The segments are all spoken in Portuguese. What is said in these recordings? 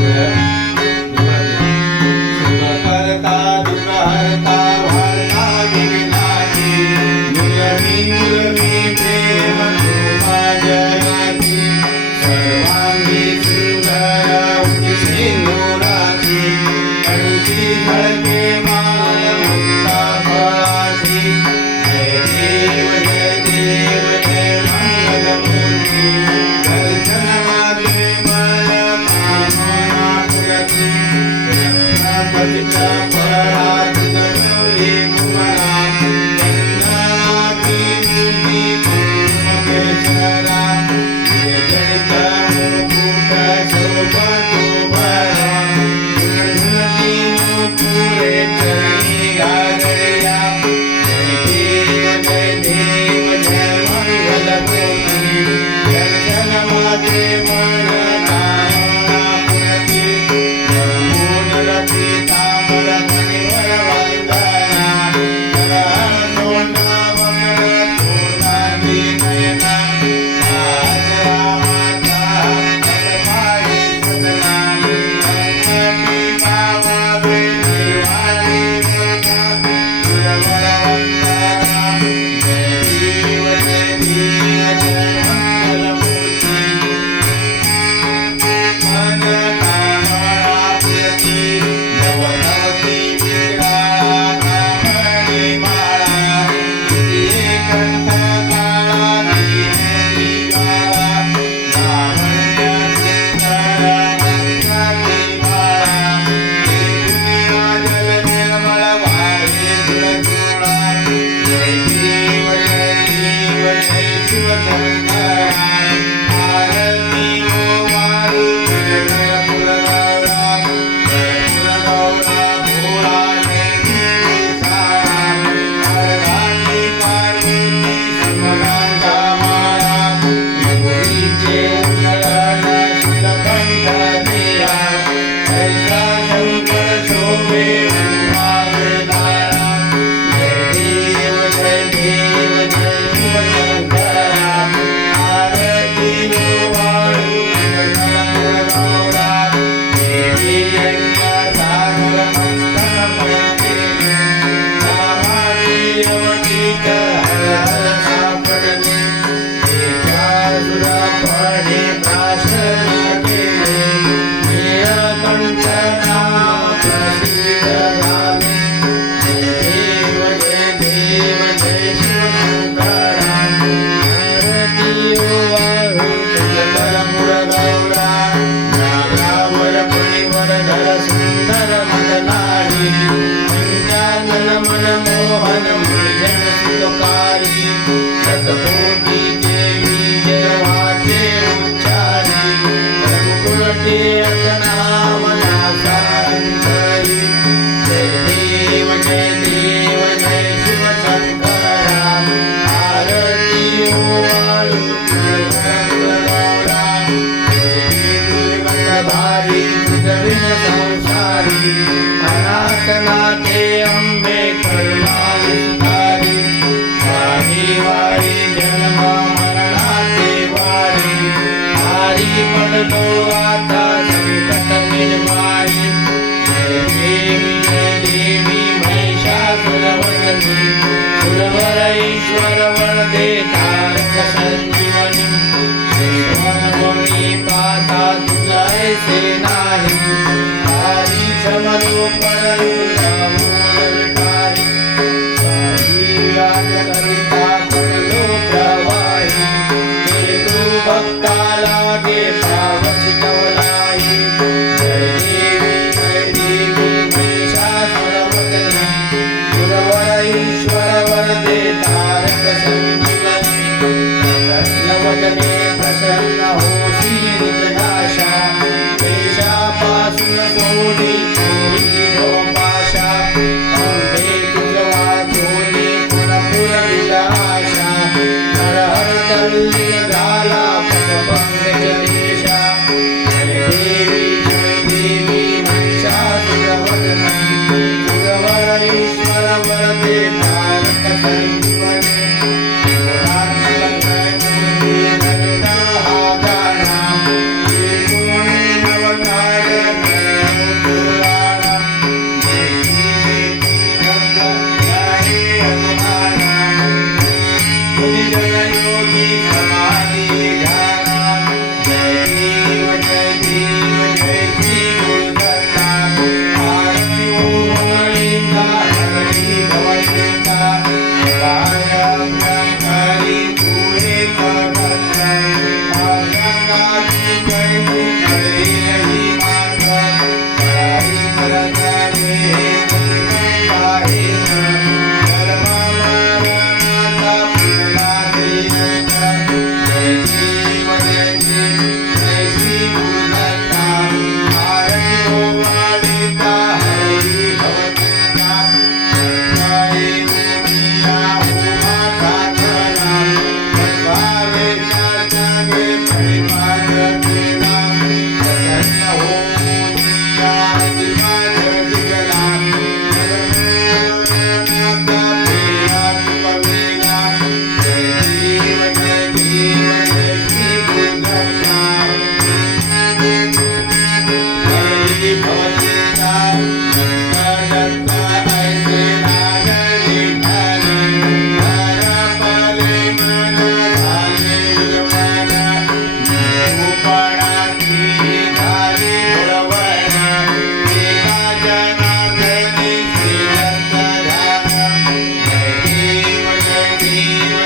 Yeah. Bye. Hallelujah.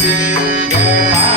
Yeah.